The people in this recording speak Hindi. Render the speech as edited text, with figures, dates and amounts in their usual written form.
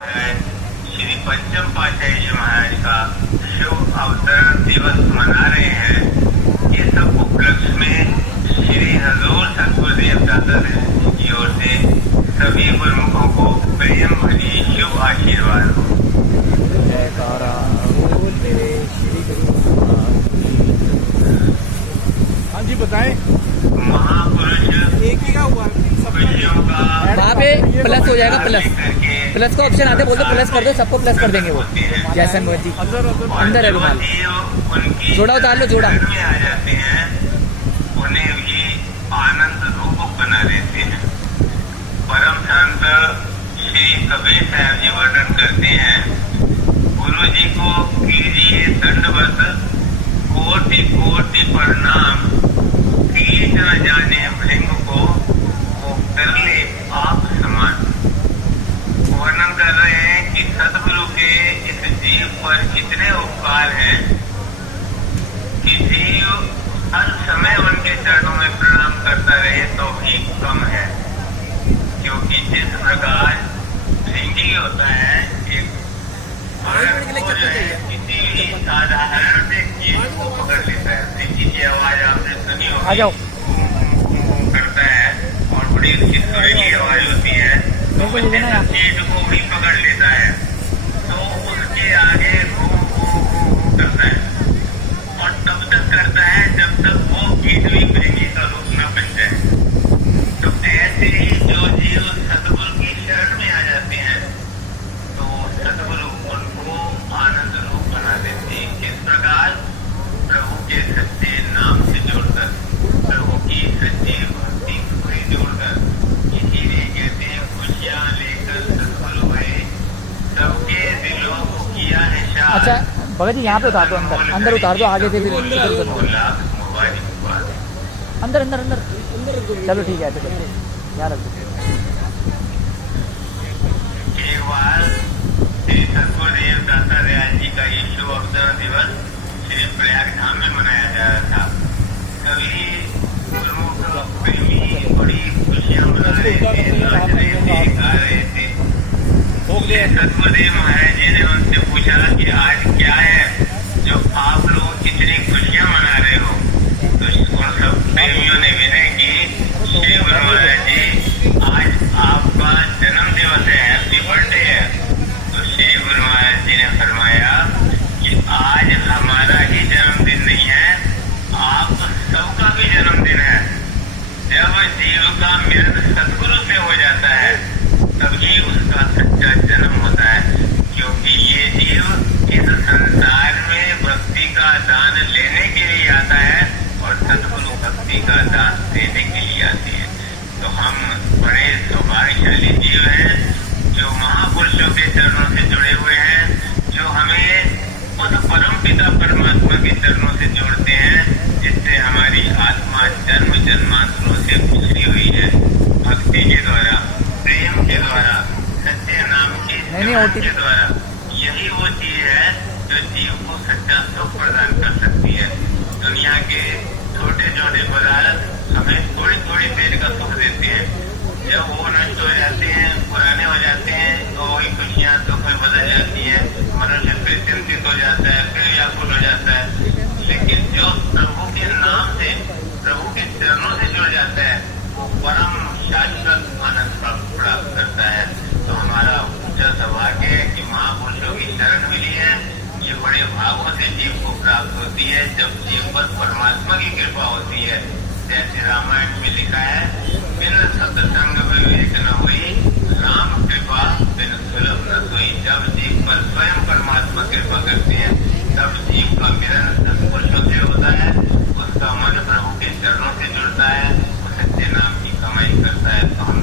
श्री पंचम पातशाही जी महाराज का शुभ अवतरण दिवस मना रहे हैं। ये सब उपलक्ष्य में श्री हजूर सतगुरुदेव दादा की ओर से सभी गुरुमुखों को प्रेम भरी शुभ आशीर्वाद हो। जयकारा बोल मेरे श्री गुरु। हाँ जी बताएं। महापुरुष एक ही का हुआ खुशियों का वहाँ पे प्लस हो जाएगा। प्लस का ऑप्शन आते बोल दो प्लस कर दो, सबको प्लस कर देंगे वो। जैसन मोहन जी अंदर है रुमाल, उनकी जोड़ा उतार लो, जोड़ा घर में आ जाते हैं, उन्हें भी आनंद रूप बना देते हैं। परम संत श्री कबीर साहब जी वर्णन करते हैं, गुरु जी को कीजिए दंडवत, कोटि कोटि प्रणाम, कीज न जाने भृंग को, वो कर ले आप समान। वर्णन कर रहे हैं कि सतगुरु के इस जीव पर इतने उपकार हैं कि जीव हर समय उनके चरणों में प्रणाम करता रहे तो भी कम है, क्योंकि जिस प्रकार भृंगी होता है एक किसी भी साधारण से चीज को पकड़ लेता है। भृंगी की आवाज आपने सुनी आ जाओ होगी, करता है और बड़ी उसकी सुरीली आवाज होती है, तो चीज को भी पकड़ लेता है, तो उसके आगे घूम करता है और तब तक करता है जब तक वो कीट भी भृंगी का रूप न बन जाए। तो ऐसे ही जो जीव सतगुरु की शरण में आ जाते हैं तो सतगुरु उनको आनंद रूप बना देते हैं। किस प्रकार? प्रभु के सच्चे नाम से जोड़कर, प्रभु की सच्ची भक्ति से जोड़कर। इसीलिए कहते हैं खुशियाँ लेकर सतगुरु है, सबके दिलों को किया है शांत। अच्छा भगत जी यहाँ पे उतार दो, अंदर अंदर उतार दो, आगे से फिर इधर उधर अंदर अंदर अंदर। चलो ठीक है, चलो यहाँ रख दो। एक बार श्री सतगुरुदेव दाता दयाल जी का ये शुभ अवतरण दिवस श्री प्रयाग धाम में मनाया जा रहा था। सभी गुरुमुख प्रेमी बड़ी खुशियां मना रहे थे, नाच रहे थे, गा रहे थे। सतगुरुदेव महाराज जी ने उनसे पूछा कि आज क्या है जो आप लोग इतनी खुशियां मना रहे हो? तो उन सब प्रेमियों ने विनय की, श्री गुरु महाराज जी आज आपका जन्म दिवस है, हैप्पी बर्थडे है। तो श्री गुरु महाराज जी ने फरमाया कि आज हमारा ही जन्मदिन नहीं है, आप सबका भी जन्मदिन है। जब जीव का मिलन सतगुरु से हो जाता है तभी उसका सच्चा जन्म होता है, क्योंकि ये जीव इस संसार में भक्ति का दान लेने के लिए आता है और सतगुरु भक्ति का दान देने के लिए आती है। तो हम बड़े सौभाग्यशाली जीव हैं जो महापुरुषों के चरणों से जुड़े हुए हैं, जो हमें उस परम पिता परमात्मा के चरणों से जोड़ते हैं जिससे हमारी आत्मा जन्म जन्मांतरों से गुजरी हुई है। भक्ति के द्वारा, प्रेम के द्वारा, सच्चे नाम की सेवा के द्वारा। यही वो चीज है जो जीव को सच्चा सुख प्रदान कर सकती है। दुनिया के छोटे छोटे पदार्थ हमें थोड़ी थोड़ी देर का सुख देते हैं, जब वो नष्ट हो जाते हैं, पुराने हो जाते हैं, तो वही खुशियाँ दुख में बदल जाती है। मनुष्य फिर चिंतित हो जाता है, फिर व्याकुल हो जाता है। लेकिन जो प्रभु के नाम से, प्रभु के चरणों से जुड़ जाता है, वो परम शाश्वत आनंद प्राप्त करता है। तो हमारा ऊंचा सौभाग्य है कि महापुरुषों की शरण मिली है। ये बड़े भावों से जीव को प्राप्त होती है जब जीव पर परमात्मा की कृपा होती है। जैसे रामायण में लिखा है, बिन सत्संग विवेक न हुई, राम कृपा बिन सुलभ न सोई। जब जीव पर स्वयं परमात्मा कृपा करते हैं तब जीव का मिलन सत्पुरुषों से होता है, उसका मन प्रभु के चरणों से जुड़ता है, वो सच्चे नाम की कमाई करता है। तो हम